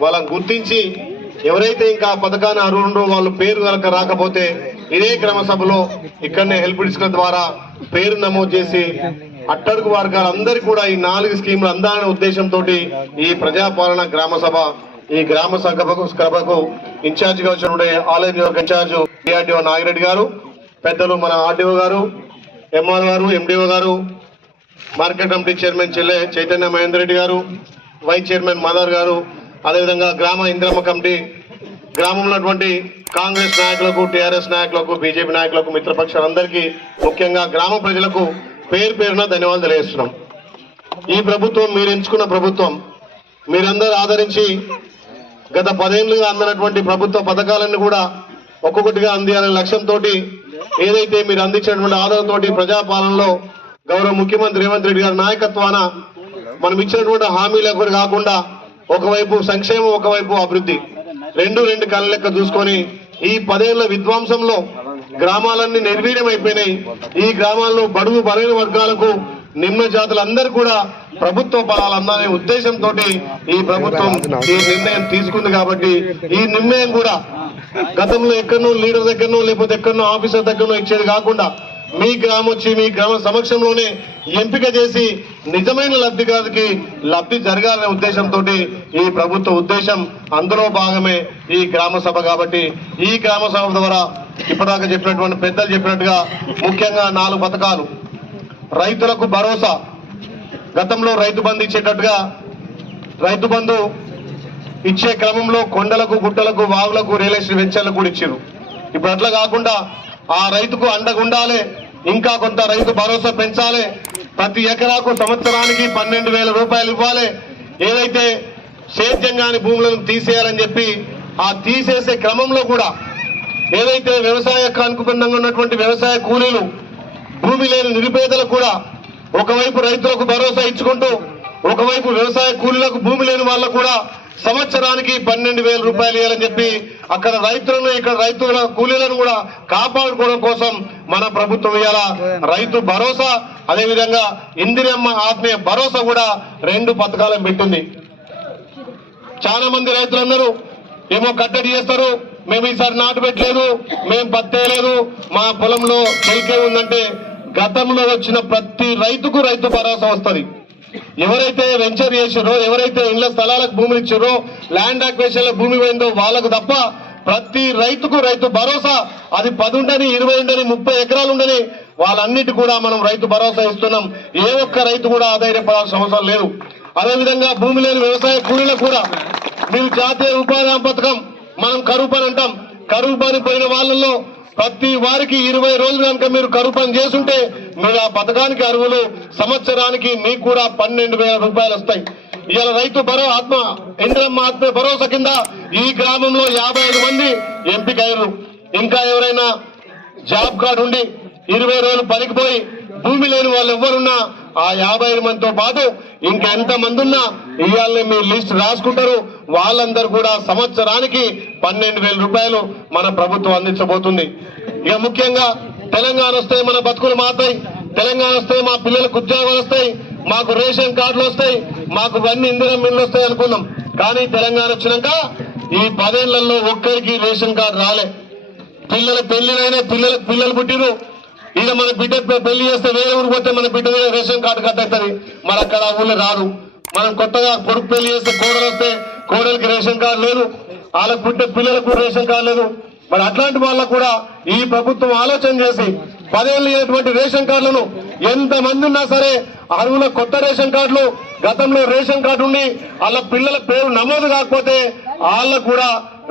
వాళ్ళని గుర్తించి ఎవరైతే ఇంకా పథకాన్ని అర్హుండో వాళ్ళ పేరు కనుక రాకపోతే ఇదే క్రమ సభలో ఇక్కడనే హెల్ప్ డిస్క్ ద్వారా పేరు నమోదు చేసి అట్టడుగు వర్గాలందరికీ కూడా ఈ నాలుగు స్కీములు అందాలనే ఉద్దేశంతో ఈ ప్రజాపాలన గ్రామ సభ ఈ గ్రామ సభకు సభకు ఇన్ఛార్జిగా వచ్చిన ఆలయ నియోజక ఇన్ఛార్జ్ డిఆర్డిఓ నాగిరెడ్డి గారు పెద్దలు మన ఆర్డీఓ గారు ఎంఆర్ గారు ఎండిఓ గారు మార్కెట్ కమిటీ చైర్మన్ చెల్లె చైతన్య మహేందర్ రెడ్డి గారు వైస్ చైర్మన్ మదర్ గారు అదేవిధంగా గ్రామ ఇంద్రమ్మ కమిటీ గ్రామంలో ఉన్నటువంటి కాంగ్రెస్ నాయకులకు టీఆర్ఎస్ నాయకులకు బీజేపీ నాయకులకు మిత్రపక్షాలందరికీ ముఖ్యంగా గ్రామ ప్రజలకు పేరు పేరున ధన్యవాదాలు తెలియజేస్తున్నాం. ఈ ప్రభుత్వం మీరు ఎంచుకున్న ప్రభుత్వం మీరందరూ ఆదరించి గత పదేళ్ళుగా అందినటువంటి ప్రభుత్వ పథకాలన్నీ కూడా ఒక్కొక్కటిగా అందియాలనే లక్ష్యంతో ఏదైతే మీరు అందించినటువంటి ఆదరణతోటి ప్రజాపాలనలో గౌరవ ముఖ్యమంత్రి రేవంత్ రెడ్డి గారి నాయకత్వాన మనం ఇచ్చినటువంటి హామీలకు కాకుండా ఒకవైపు సంక్షేమం ఒకవైపు అభివృద్ధి. రెండు రెండు కళ్ళ లెక్క చూసుకొని ఈ పదేళ్ళ విధ్వంసంలో గ్రామాలన్నీ నిర్వీర్యం అయిపోయినాయి. ఈ గ్రామాల్లో బడుగు బలైన వర్గాలకు నిమ్న జాతులందరూ కూడా ప్రభుత్వ ఫలాలు అందాలనే ఉద్దేశంతో ఈ ప్రభుత్వం ఈ నిర్ణయం తీసుకుంది కాబట్టి ఈ నిర్ణయం కూడా గతంలో ఎక్కడనో లీడర్ దగ్గరనో లేకపోతే ఎక్కడనో ఆఫీసర్ దగ్గరనో ఇచ్చేది కాకుండా మీ గ్రామం వచ్చి మీ గ్రామ సమక్షంలోనే ఎంపిక చేసి నిజమైన లబ్ధిదారుకి లబ్ధి జరగాలనే ఉద్దేశంతో ఈ ప్రభుత్వ ఉద్దేశం అందులో భాగమే ఈ గ్రామ సభ కాబట్టి ఈ గ్రామ సభ ద్వారా ఇప్పటిదాకా చెప్పినటువంటి పెద్దలు చెప్పినట్టుగా ముఖ్యంగా నాలుగు పథకాలు. రైతులకు భరోసా. గతంలో రైతు బంధు ఇచ్చేటట్టుగా రైతు బంధు ఇచ్చే క్రమంలో కొండలకు గుట్టలకు వాగులకు రియల్ ఎస్టేట్ వెంచర్లకు కూడా ఇచ్చారు ఇప్పుడు అట్లా కాకుండా ఆ రైతుకు అండగా ఉండాలి. ఇంకా కొంత రైతు భరోసా పెంచాలి. ప్రతి ఎకరాకు సంవత్సరానికి పన్నెండు వేల రూపాయలు ఇవ్వాలి. ఏదైతే సేద్యంగాని భూములను తీసేయాలని చెప్పి ఆ తీసేసే క్రమంలో కూడా ఏదైతే వ్యవసాయ అనుకుబంధంగా ఉన్నటువంటి వ్యవసాయ కూలీలు భూమి లేని నిరుపేదలకు కూడా ఒకవైపు రైతులకు భరోసా ఇచ్చుకుంటూ ఒకవైపు వ్యవసాయ కూలీలకు భూమి లేని వాళ్ళకు కూడా సంవత్సరానికి పన్నెండు వేల రూపాయలు ఇవ్వాలని చెప్పి అక్కడ రైతులను ఇక్కడ రైతుల కూలీలను కూడా కాపాడుకోవడం కోసం మన ప్రభుత్వం ఇవాళ రైతు భరోసా అదేవిధంగా ఇందిరమ్మ ఆత్మీయ భరోసా కూడా రెండు పథకాలను పెట్టింది. చాలా మంది రైతులందరూ ఏమో కట్టడి చేస్తారు మేము ఈసారి నాటు పెట్టలేదు మేము పత్తేయలేదు మా పొలంలో చెలికే ఉందంటే గతంలో వచ్చిన ప్రతి రైతుకు రైతు భరోసా వస్తుంది. ఎవరైతే వెంచర్ చేసారో ఎవరైతే ఇళ్ళ స్థలాలకు భూములు ఇచ్చారో ల్యాండ్ అక్వేషన్ భూమి పోయిందో వాళ్ళకు తప్ప ప్రతి రైతుకు రైతు భరోసా. అది పది ఉండని ఇరవై ఉండని ముప్పై ఎకరాలు ఉండని వాళ్ళన్నిటి కూడా మనం రైతు భరోసా ఇస్తున్నాం. ఏ ఒక్క రైతు కూడా ఆధారపడాల్సిన అవసరం లేదు. అదేవిధంగా భూమి లేని వ్యవసాయ కూలీలకు కూడా మీరు జాతీయ ఉపాధి పథకం మనం కరువు పని అంటాం. కరువు పని పోయిన వాళ్ళల్లో ప్రతి వారికి ఇరవై రోజులు కనుక మీరు కరువు పని చేసుంటే మీరు ఆ పథకానికి అర్హులు సంవత్సరానికి మీకు కూడా పన్నెండు వేల రూపాయలు వస్తాయి. ఇవాళ రైతు భరో ఆత్మ ఇంద్రమ్మ ఆత్మ భరోసా కింద ఈ గ్రామంలో యాభై ఐదు మంది ఎంపికయ్యారు. ఇంకా ఎవరైనా జాబ్ కార్డు ఉండి ఇరవై రోజులు పనికి పోయి భూమి లేని వాళ్ళు ఎవరున్నా ఆ యాభై ఐదు మందితో పాటు ఇంకెంత మంది ఉన్నా ఇవాళ మీరు లిస్ట్ రాసుకుంటారు. వాళ్ళందరూ కూడా సంవత్సరానికి పన్నెండు వేల రూపాయలు మన ప్రభుత్వం అందించబోతుంది. ఇక ముఖ్యంగా తెలంగాణ వస్తే మన బతుకులు మారుతాయి. తెలంగాణ వస్తే మా పిల్లలకు ఉద్యోగాలు వస్తాయి. మాకు రేషన్ కార్డులు వస్తాయి. మాకు అన్ని ఇందిరా మిల్లు వస్తాయి అనుకున్నాం. కానీ తెలంగాణ వచ్చినాక ఈ పదేళ్ళలో ఒక్కరికి రేషన్ కార్డు రాలే. పిల్లల పెళ్ళినైనా పిల్లలకు పిల్లలు పుట్టిరు ఇక మన బిడ్డ పెళ్ళి చేస్తే వేరే ఊరికి పోతే మన బిడ్డ మీద రేషన్ కార్డు కట్టేస్తుంది మరి అక్కడ ఊళ్ళో రాదు మనం కొత్తగా కొడుకు పెళ్ళి చేస్తే కోడలు వస్తే కోడలికి రేషన్ కార్డు లేదు వాళ్ళకు పుట్టే పిల్లలకు రేషన్ కార్డు లేదు. మరి అట్లాంటి వాళ్ళకు కూడా ఈ ప్రభుత్వం ఆలోచన చేసి పదేళ్ళు అయినటువంటి రేషన్ కార్డులను ఎంత మంది ఉన్నా సరే అరువుల కొత్త రేషన్ కార్డులు గతంలో రేషన్ కార్డు ఉండి వాళ్ళ పిల్లల పేరు నమోదు కాకపోతే వాళ్ళకు కూడా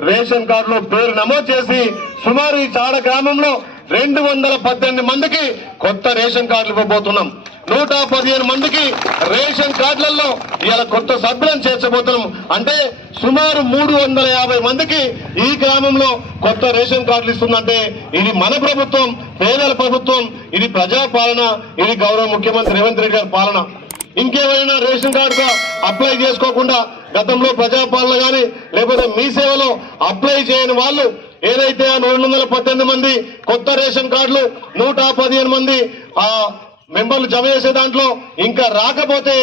రేషన్ కార్డులో పేరు నమోదు చేసి సుమారు ఈ చాడ గ్రామంలో రెండు వందల పద్దెనిమిది మందికి కొత్త రేషన్ కార్డులు ఇవ్వబోతున్నాం. నూట పదిహేను మందికి రేషన్ కార్డులలో ఇలా కొత్త సభ్యులను చేర్చబోతున్నాం. అంటే సుమారు మూడు వందల యాభై మందికి ఈ గ్రామంలో కొత్త రేషన్ కార్డులు ఇస్తుందంటే ఇది మన ప్రభుత్వం పేదల ప్రభుత్వం ఇది ప్రజాపాలన ఇది గౌరవ ముఖ్యమంత్రి రేవంత్ రెడ్డి గారి పాలన. ఇంకేమైనా రేషన్ కార్డుగా అప్లై చేసుకోకుండా గతంలో ప్రజాపాలన కానీ లేకపోతే మీ సేవలో అప్లై చేయని వాళ్ళు ఏదైతే ఆ రెండు వందల పద్దెనిమిది మంది కొత్త రేషన్ కార్డులు నూట పదిహేను మంది ఆ మెంబర్లు జమ చేసే దాంట్లో ఇంకా రాకపోతే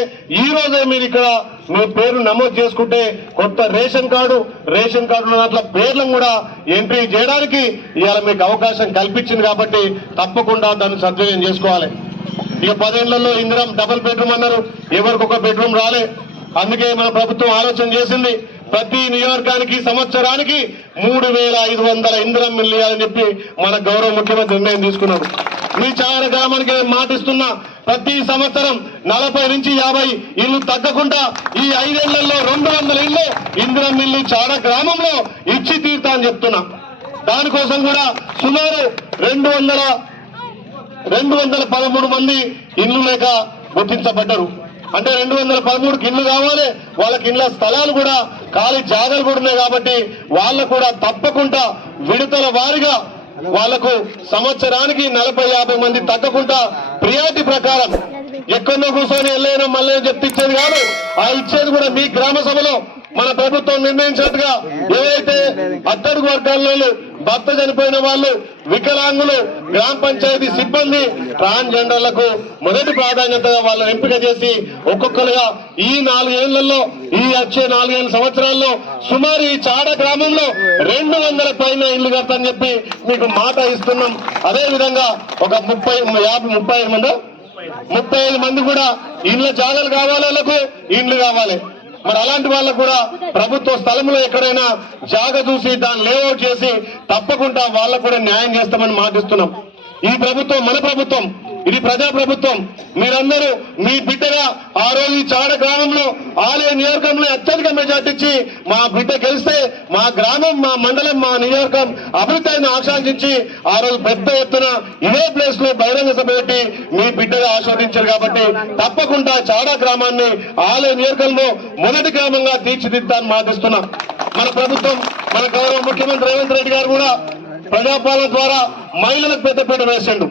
ఈ రోజే మీరు ఇక్కడ మీ పేరు నమోదు చేసుకుంటే కొత్త రేషన్ కార్డు రేషన్ కార్డు దాంట్లో పేర్లను కూడా ఎంట్రీ చేయడానికి ఇవాళ మీకు అవకాశం కల్పించింది కాబట్టి తప్పకుండా దాన్ని సద్వినియోగం చేసుకోవాలి. ఇక పదేళ్ళలో ఇందిరం డబుల్ బెడ్రూమ్ అన్నారు. ఎవరికి ఒక బెడ్రూమ్ రాలే. అందుకే మన ప్రభుత్వం ఆలోచన చేసింది ప్రతి నియోజకానికి సంవత్సరానికి మూడు వేల ఐదు వందల ఇందిరం మిల్లియాలని చెప్పి మన గౌరవ ముఖ్యమంత్రి నిర్ణయం తీసుకున్నాడు. మీ చార గ్రామానికి మాటిస్తున్న మాటిస్తున్నా ప్రతి సంవత్సరం నలభై నుంచి యాభై ఇల్లు తగ్గకుండా ఈ ఐదేళ్ళలో రెండు వందల ఇల్లు ఇందిరం చాడ గ్రామంలో ఇచ్చి తీరుతా అని చెప్తున్నా. దానికోసం కూడా సుమారు రెండు వందల రెండు వందల పదమూడు మంది ఇల్లు లేక గుర్తించబడ్డరు. అంటే రెండు వందల పదమూడుకి ఇల్లు కావాలి వాళ్ళకి ఇళ్ళ స్థలాలు కూడా ఖాళీ జాగాలు కూడా ఉన్నాయి కాబట్టి వాళ్ళకు కూడా తప్పకుండా విడతల వారిగా వాళ్ళకు సంవత్సరానికి నలభై యాభై మంది తగ్గకుండా ప్రియారిటీ ప్రకారం ఎక్కడో కూర్చొని వెళ్ళైనా మళ్ళీ చెప్పించేది కాదు. ఆ ఇచ్చేది కూడా మీ గ్రామ సభలో మన ప్రభుత్వం నిర్ణయించినట్టుగా ఏవైతే అట్టడుగు వర్గాల్లో భర్త చనిపోయిన వాళ్ళు వికలాంగులు గ్రామ పంచాయతీ సిబ్బంది ట్రాన్స్జెండర్లకు మొదటి ప్రాధాన్యతగా వాళ్ళని ఎంపిక చేసి ఒక్కొక్కరుగా ఈ నాలుగేళ్ళలో ఈ వచ్చే నాలుగేళ్ళ సంవత్సరాల్లో సుమారు ఈ చాడ గ్రామంలో రెండు వందల పైన ఇల్లు కడతాని చెప్పి మీకు మాట ఇస్తున్నాం. అదే విధంగా ఒక ముప్పై యాభై ముప్పై ఐదు మంది ముప్పై ఐదు మంది కూడా ఇండ్ల జాగాలు కావాలి వాళ్ళకు ఇండ్లు కావాలి. మరి అలాంటి వాళ్ళకు కూడా ప్రభుత్వ స్థలంలో ఎక్కడైనా జాగ చూసి దాన్ని లేఅవుట్ చేసి తప్పకుండా వాళ్ళకు కూడా న్యాయం చేస్తామని మాటిస్తున్నాం. ఈ ప్రభుత్వం మన ప్రభుత్వం ఇది ప్రజా ప్రభుత్వం మీరందరూ మీ బిడ్డగా ఆ రోజు చాడ గ్రామంలో ఆలయ నియోజకంలో అత్యధిక మెజార్టీ ఇచ్చి మా బిడ్డ గెలిస్తే మా గ్రామం మా మండలం మా నియోజకం అభివృద్ధి ఆకాంక్షించి ఆ రోజు పెద్ద ఎత్తున ఇదే ప్లేస్లో బహిరంగ సభ పెట్టి మీ బిడ్డగా ఆస్వాదించారు కాబట్టి తప్పకుండా చాడ గ్రామాన్ని ఆలయ నియోజకంలో మొదటి గ్రామంగా తీర్చిదిద్దాన్ని మాటిస్తున్నా. మన ప్రభుత్వం మన గౌరవ ముఖ్యమంత్రి రేవంత్ రెడ్డి గారు కూడా ప్రజాపాలన ద్వారా మహిళలకు పెద్దపీట వేసిండు.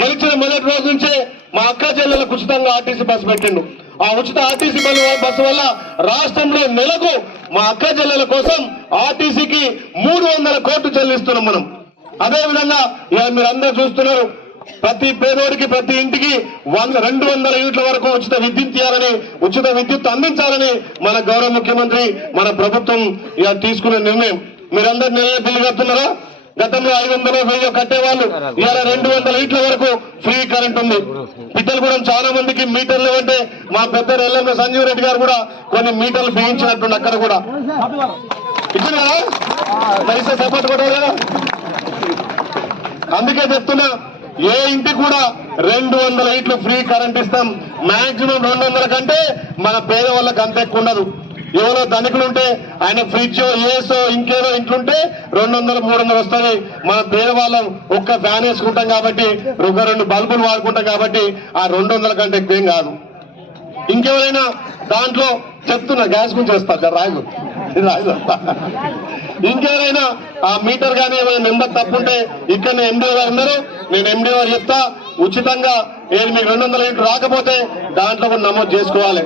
గెలిచిన మొదటి రోజు నుంచే మా అక్క చెల్లెలకు ఉచితంగా ఆర్టీసీ బస్సు పెట్టిండు. ఆ ఉచిత ఆర్టీసీ బస్సు వల్ల రాష్ట్రంలో నెలకు మా అక్క చెల్లెల కోసం ఆర్టీసీకి మూడు వందల కోట్లు చెల్లిస్తున్నాం మనం. అదే విధంగా మీరు అందరూ చూస్తున్నారు ప్రతి పేదోడికి ప్రతి ఇంటికి వంద రెండు వందల యూనిట్ల వరకు ఉచిత విద్యుత్ ఇవ్వాలని ఉచిత విద్యుత్ అందించాలని మన గౌరవ ముఖ్యమంత్రి మన ప్రభుత్వం ఇవాళ తీసుకున్న నిర్ణయం. మీరందరూ నిర్ణయం బిల్లు కడుతున్నారా? గతంలో ఐదు వందలు వెయ్యి కట్టేవాళ్ళు. ఇవాళ రెండు వందల యూనిట్ల వరకు ఫ్రీ కరెంట్ ఉంది. ఇద్దరు కూడా చాలా మందికి మీటర్లు అంటే మా పెద్ద ఎల్ఎం సంజీవ్ రెడ్డి గారు కూడా కొన్ని మీటర్లు బిగించినట్టుండి అక్కడ కూడా. ఇచ్చిన కదా? సపోర్ట్ కొట్టారు కదా? అందుకే చెప్తున్నా ఏ ఇంటికి కూడా రెండు వందల ఇట్లు ఫ్రీ కరెంట్ ఇస్తాం. మాక్సిమం రెండు వందల కంటే మన పేద వాళ్ళకి అంత ఎక్కువ ఉండదు. ఎవరో ధనికులు ఉంటే ఆయన ఫ్రిడ్జ్ ఏసో ఇంకేదో ఇంట్లుంటే రెండు వందలు మూడు వందలు వస్తుంది మన పేదవాళ్ళం ఒక్క ఫ్యాన్ వేసుకుంటాం కాబట్టి ఒక రెండు బల్బులు వాడుకుంటాం కాబట్టి ఆ రెండు వందల కంటే ఎక్కువేం కాదు. ఇంకెవరైనా దాంట్లో చెప్తున్నా గ్యాస్ గురించి వస్తా రాయదు ఇది రాయదు ఇంకెవరైనా ఆ మీటర్ కానీ ఏమైనా నెంబర్ తప్పుంటే ఇక్కడ ఎండిఓ గారు ఉన్నారు నేను ఎండిఓ గారు చెప్తా ఉచితంగా నేను మీకు రెండు వందల యూనిట్ రాకపోతే దాంట్లో కూడా నమోదు చేసుకోవాలి.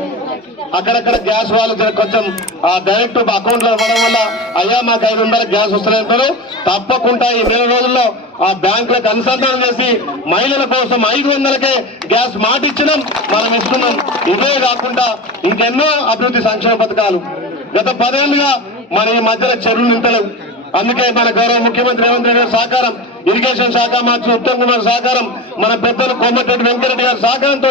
అక్కడక్కడ గ్యాస్ వాళ్ళు కొంచెం ఆ డైరెక్ట్ అకౌంట్లో ఇవ్వడం వల్ల అయ్యా మాకు ఐదు వందల గ్యాస్ వస్తున్నాయంటారు తప్పకుండా ఈ నెల రోజుల్లో ఆ బ్యాంకులకు అనుసంధానం చేసి మహిళల కోసం ఐదు వందలకే గ్యాస్ మాట ఇచ్చినాం మనం ఇస్తున్నాం. ఇదే కాకుండా ఇంకెన్నో అభివృద్ధి సంక్షేమ పథకాలు. గత పదేళ్ళుగా మన ఈ మధ్యలో చెరువులు నింతలేవు అందుకే మన గౌరవ ముఖ్యమంత్రి రేవంత్ రెడ్డి గారి సహకారం ఇరిగేషన్ శాఖ మంత్రి ఉత్తమ్ కుమార్ సహకారం మన పెద్దలు కోమటిరెడ్డి వెంకరెడ్డి గారి సహకారంతో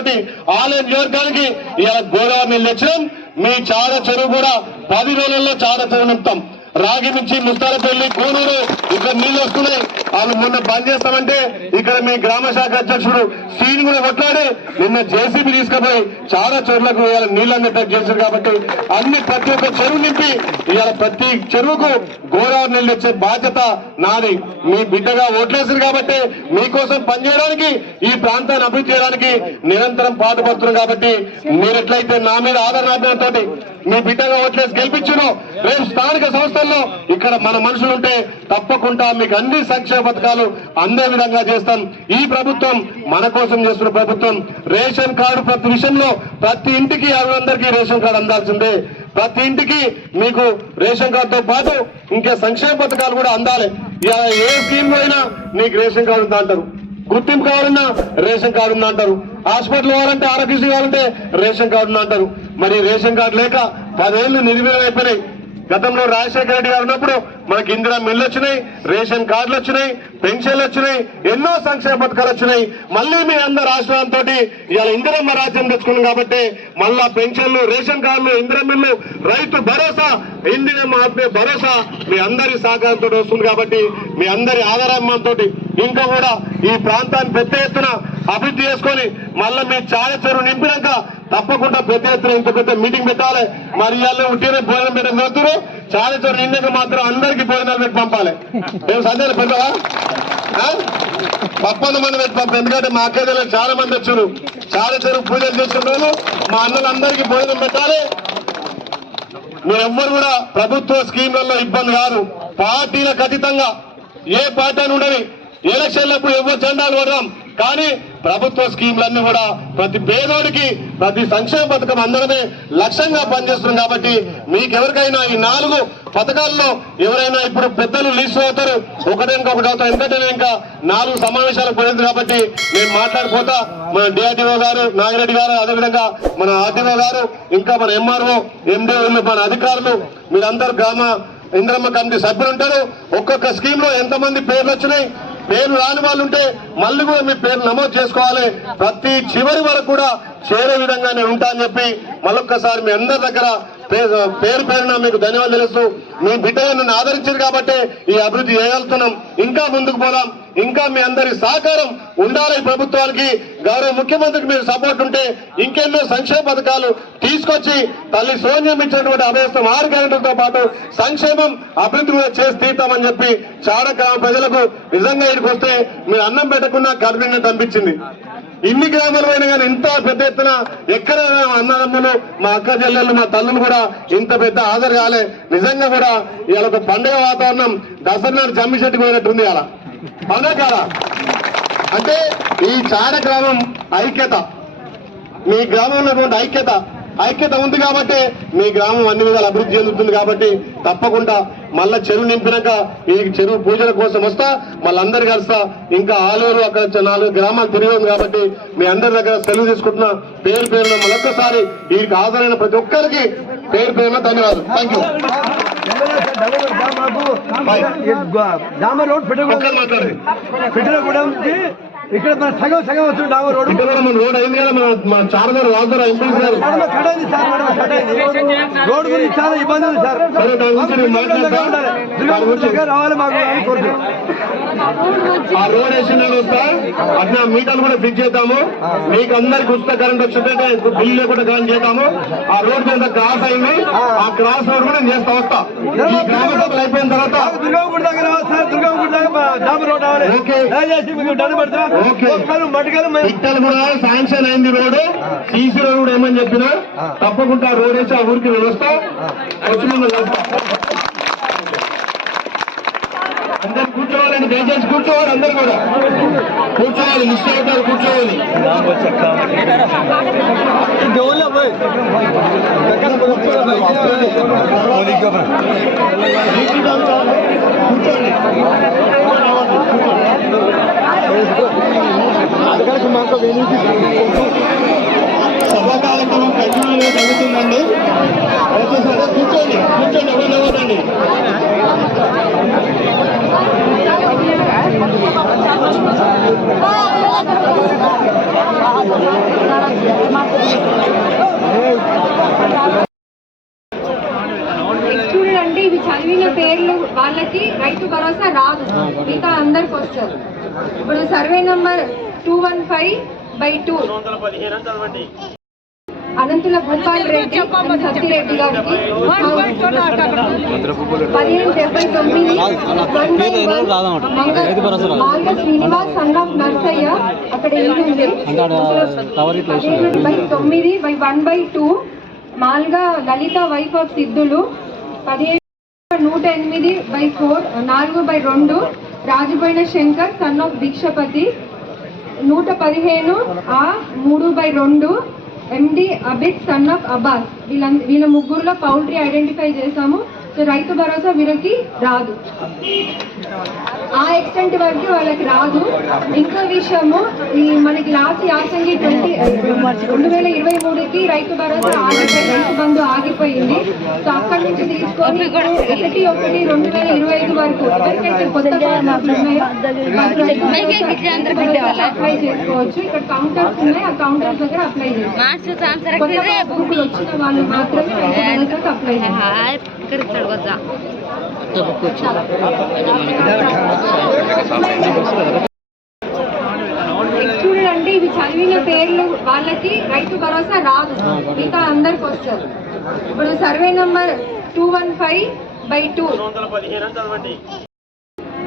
ఆలయ నియోజకానికి ఇలా గోదావరి నీళ్ళు తెచ్చినాం. మీ చాడ చెరువు కూడా పది రోజుల్లో చాడ చెరువు నింపుతాం. రాగి నుంచి ముస్తాలపల్లి కోనూరు ఇక్కడ నీళ్ళు వస్తున్నాయి. వాళ్ళు మొన్న బంద్ చేస్తామంటే ఇక్కడ మీ గ్రామ శాఖ అధ్యక్షుడు సీన్ కూడా కొట్లాడి నిన్న జేసీబీ తీసుకుపోయి చాలా చోట్లకు ఇవాళ నీళ్ళు అందేటట్టు చేశారు కాబట్టి అన్ని ప్రతి ఒక్క చెరువు నింపి ఇవాళ ప్రతి చెరువుకు గోదావరి నీళ్ళు వచ్చే బాధ్యత నాది. మీ బిడ్డగా ఓట్లేసారు కాబట్టి మీకోసం పనిచేయడానికి ఈ ప్రాంతాన్ని అభివృద్ధి చేయడానికి నిరంతరం పాటుపడుతున్నాం కాబట్టి మీరు ఎట్లయితే నా మీద ఆదరణ మీ బిడ్డగా ఓట్లేసి గెలిపించును రేపు స్థానిక సంస్థల్లో ఇక్కడ మన మనుషులు ఉంటే తప్పకుండా మీకు అన్ని సంక్షేమ పథకాలు అందే విధంగా చేస్తాం. ఈ ప్రభుత్వం మన కోసం చేస్తున్న ప్రభుత్వం. రేషన్ కార్డు ప్రతి విషయంలో ప్రతి ఇంటికి అందరికీ రేషన్ కార్డు అందాల్సిందే. ప్రతి ఇంటికి మీకు రేషన్ కార్డుతో పాటు ఇంకా సంక్షేమ పథకాలు కూడా అందాలి. ఏ స్కీమ్ అయినా నీకు రేషన్ కార్డు ఉందా అంటారు. గుర్తింపు కావాలన్నా రేషన్ కార్డు ఉందా అంటారు. హాస్పిటల్ కావాలంటే ఆరోగ్యశ్రీ కావాలంటే రేషన్ కార్డు ఉంది అంటారు. మరి రేషన్ కార్డు లేక పదేళ్ళు నిర్వీర్యం అయిపోయినాయి. గతంలో రాజశేఖర రెడ్డి గారు ఉన్నప్పుడు మనకి ఇందిరా మిల్లు వచ్చినాయి రేషన్ కార్డులు వచ్చినాయి పెన్షన్లు వచ్చినాయి ఎన్నో సంక్షేమ పథకాలు వచ్చినాయి. మళ్ళీ మీ అందరు రాష్ట్రాలతో ఇవాళ ఇందిరమ్మ రాజ్యం తెచ్చుకున్నాం కాబట్టి మళ్ళా పెన్షన్లు రేషన్ కార్డులు ఇందిరా మిల్లు రైతు భరోసా ఇందిరమ్మ ఆత్మీయ భరోసా మీ అందరి సహకారంతో వస్తుంది కాబట్టి మీ అందరి ఆధారంతో ఇంకా కూడా ఈ ప్రాంతాన్ని పెద్ద ఎత్తున అభివృద్ధి చేసుకొని మళ్ళీ మీ ఛాయ చెరువు నింపినాక తప్పకుండా పెద్ద ఎత్తున ఇంత పెద్ద మీటింగ్ పెట్టాలి. మరి ఇవాళ ఉంటేనే భోజనం పెట్టడం వద్దురు చాలా చెరువు నిండాక మాత్రం అందరికి భోజనాలు పెట్టి పంపాలి. మేము సందేహం పెద్దవా? పప్పన్న మంది పెట్టి పంపం ఎందుకంటే మా అక్కయ్యలో చాలా మంది వచ్చారు. చాలా చెరువు పూజలు చేస్తున్నారు. మా అన్నలందరికీ భోజనం పెట్టాలి. మీరెవ్వరు కూడా ప్రభుత్వ స్కీమ్లలో ఇబ్బంది కాదు. పార్టీలకు అతీతంగా ఏ పార్టీ అని ఉండని ఎలక్షన్లప్పుడు ఎవరు జెండాలు కొడదాం. కానీ ప్రభుత్వ స్కీమ్లన్నీ కూడా ప్రతి పేదోడికి ప్రతి సంక్షేమ పథకం అందడమే లక్ష్యంగా పనిచేస్తున్నాం కాబట్టి మీకెవరికైనా ఈ నాలుగు పథకాల్లో ఎవరైనా ఇప్పుడు పెద్దలు లీస్ట్ అవుతారు ఒకటే ఇంకొకటి అవుతారు ఎందుకంటే నేను ఇంకా నాలుగు సమావేశాలు పోయింది కాబట్టి నేను మాట్లాడిపోతా. మన డిఆర్డిఓ గారు నాగిరెడ్డి గారు అదేవిధంగా మన ఆర్డీఓ గారు ఇంకా మన ఎంఆర్ఓ ఎండిఓలు మన అధికారులు మీరందరూ గ్రామ ఇంద్రమ్మ కమిటీ సభ్యులు ఉంటారు. ఒక్కొక్క స్కీమ్లో ఎంతమంది పేర్లు వచ్చినాయి పేరు రాని వాళ్ళు ఉంటే మళ్ళీ కూడా మీ పేరు నమోదు చేసుకోవాలి. ప్రతి చివరి వరకు కూడా చేరే విధంగానే ఉంటా అని చెప్పి మళ్ళొక్కసారి మీ అందరి దగ్గర పేరు పేరున మీకు ధన్యవాదాలు తెలుస్తూ మీ బిడ్డ నన్ను ఆదరించారు కాబట్టి ఈ అభివృద్ధి చేయగలుగుతున్నాం. ఇంకా ముందుకు పోదాం. ఇంకా మీ అందరి సహకారం ఉండాలి ప్రభుత్వానికి. గౌరవ ముఖ్యమంత్రికి మీరు సపోర్ట్ ఉంటే ఇంకెన్నో సంక్షేమ పథకాలు తీసుకొచ్చి తల్లి సోనియం ఇచ్చినటువంటి అభ్యర్థం ఆరు గ్యారెంటీలతో పాటు సంక్షేమం అభివృద్ధి కూడా చేసి తీర్తామని చెప్పి చాలా ప్రజలకు నిజంగా ఇక్కడికి వస్తే మీరు అన్నం పెట్టకుండా కడుపునిండా అనిపించింది ఇన్ని గ్రామాలు అయినా కానీ ఇంత పెద్ద ఎత్తున ఎక్కడ అన్నదమ్ములు మా అక్క చెల్లెళ్ళు మా తల్లులు కూడా ఇంత పెద్ద హాజరు కాలే. నిజంగా కూడా ఇవాళ ఒక పండుగ వాతావరణం దసరా నాడు జమ్మి చెట్టు పోయినట్టుంది ఇవాళ. అవునా కాదా? అంటే ఈ చాడ గ్రామం ఐక్యత. మీ గ్రామంలో ఉన్నటువంటి ఐక్యత. ఐక్యత ఉంది కాబట్టి మీ గ్రామం అన్ని విధాలు అభివృద్ధి చెందుతుంది కాబట్టి తప్పకుండా మళ్ళా చెరువు నింపినాక ఈ చెరువు పూజల కోసం వస్తా మళ్ళీ కలుస్తా. ఇంకా ఆలూరు అక్కడ నాలుగు గ్రామాలు తిరిగి ఉంది కాబట్టి మీ అందరి దగ్గర సెలవు తీసుకుంటున్నా. పేరు పేరున మరొకసారి వీరికి హాజరైన ప్రతి ఒక్కరికి పేరు పేరున ధన్యవాదాలు. థ్యాంక్ యూ డామర్ రోడ్ ఇక్కడ మన సగం సగం వస్తుంది డామర్ రోడ్ ఇక్కడ కూడా మన రోడ్ అయింది కదా మన మన చారగారు వాగుతారు ఎంపీ గారు రోడ్ గురించి చాలా ఇబ్బంది ఉంది సార్. రావాలి మాకు అని కోరుతున్నాం. ఆ రోడ్ వేసిన వస్తా అట్లా మీటర్లు కూడా ఫిక్స్ చేద్దాము. మీకు అందరికి ఉచిత కరెంట్ వచ్చిందంటే బిల్లు లేకుండా కరెంట్ చేద్దాము. ఆ రోడ్ మీద క్రాస్ అయింది. ఆ క్రాస్ రోడ్ కూడా నేను చేస్తా వస్తా. ఈ గ్రామ సభలు అయిపోయిన తర్వాత ఇట్టలు కూడా శాంక్షన్ అయింది రోడ్ సీసీ రోడ్ కూడా ఏమని చెప్పినా తప్పకుండా రోడ్ వేసి ఆ ఊరికి నేను వస్తా. వచ్చి మిమ్మల్ని కలుస్తా. అందరు కూర్చోవాలండి దయచేసి కూర్చోవాలి అందరు కూడా. కూర్చోవాలి మిస్ అవుతారు కూర్చోవాలి. సభా కార్యక్రమం కంటిన్యూగా జరుగుతుందండి. కూర్చోండి కూర్చోండి ఎవరు లేవదండి చూడండి ఇవి చదివిన పేర్లు వాళ్ళకి రైతు భరోసా రాదు. మిగతా అందరికి వస్తారు ఇప్పుడు survey number two one five by two. Anantula Bhupal Reddy Satyareddy గారికి పదిహేను డెబ్బై తొమ్మిది మాల్గా శ్రీనివాస్ సన్ ఆఫ్ నర్సయ్య అక్కడ ఇల్లు బై తొమ్మిది by one by two Malga Lalitha wife of Siddhulu. పదిహేను నూట ఎనిమిది బై ఫోర్ నాలుగు బై రెండు రాజుపోయిన శంకర్ సన్ ఆఫ్ భిక్షపతి. నూట పదిహేను ఆ మూడు బై రెండు MD Abid son of Abbas వీళ్ళ వీళ్ళ ముగ్గురులో పౌల్ట్రీ ఐడెంటిఫై చేశాము. సో రైతు భరోసా వీళ్ళకి రాదు. ఆ ఎక్స్టెంట్ వరకు వాళ్ళకి రాదు. ఇంకో విషయము ఈ మనకి లాస్ట్ యాసంగి ట్వంటీ రెండు వేల ఇరవై మూడుకి రైతు భరోసా ఆగిపోయి రైతు బంధు ఆగిపోయింది. సో అక్కడి నుంచి తీసుకొని ఒకటి ఒకటి రెండు వేల ఇరవై ఐదు వరకు ఎవరికైతే కొత్త అప్లై చేసుకోవచ్చు. ఇక్కడ కౌంటర్స్ ఉన్నాయి ఆ కౌంటర్స్ దగ్గర అప్లై చేసుకోవచ్చు. వచ్చిన వాళ్ళు మాత్రమే రైతు భరోసాకు అప్లై చేసుకోవచ్చు. చూడండి ఇవి చదివిన పేర్లు వాళ్ళకి రైతు భరోసా రాదు. మిగతా అందరికి వస్తారు ఇప్పుడు survey number two one five by two.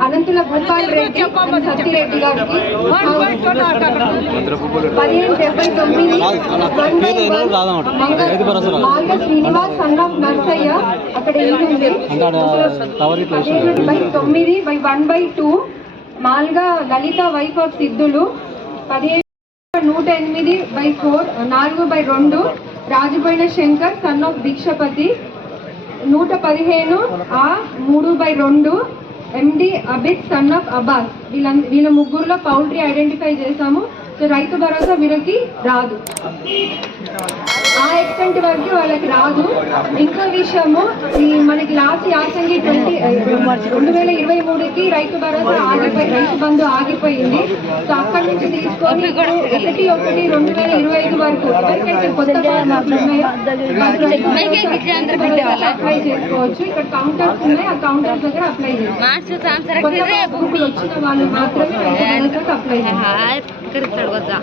Anantula Bhupal Reddy Satyareddy గారికి పదిహేను డెబ్బై తొమ్మిది మాల్య శ్రీనివాస్ సన్ ఆఫ్ నర్సయ్య అక్కడ పదిహేను బై తొమ్మిది by one by two. Malga Lalitha wife of Siddhulu. పదిహేను నూట ఎనిమిది బై ఫోర్ నాలుగు బై రెండు. రాజుపోయిన శంకర్ సన్ ఆఫ్ దీక్షపతి నూట పదిహేను ఆ మూడు బై రెండు. MD Abid son of Abbas వీళ్ళ వీళ్ళ ముగ్గురులో పౌల్ట్రీ ఐడెంటిఫై చేశాము. సో రైతు భరోసా వీళ్ళకి రాదు. ఆ ఎక్స్టెంట్ వరకు వాళ్ళకి రాదు. ఇంకో విషయము ఈ మనకి లాస్ట్ యాసంగి ట్వంటీ రెండు వేల ఇరవై మూడుకి రైతు భరోసా ఆగిపోయి రైతు బంధు ఆగిపోయింది. సో అక్కడి నుంచి తీసుకొని ఒకటి ఒకటి రెండు వేల ఇరవై ఐదు వరకు ఎవరికైతే కొత్త అప్లై చేసుకోవచ్చు. ఇక్కడ కౌంటర్స్ ఉన్నాయి ఆ కౌంటర్స్ దగ్గర అప్లై చేసుకోవచ్చు వచ్చిన వాళ్ళు మాత్రమే రైతు భరోసాకు అప్లై చేసుకోవచ్చు ఇక్కడ ఇస్తాడు వద్దా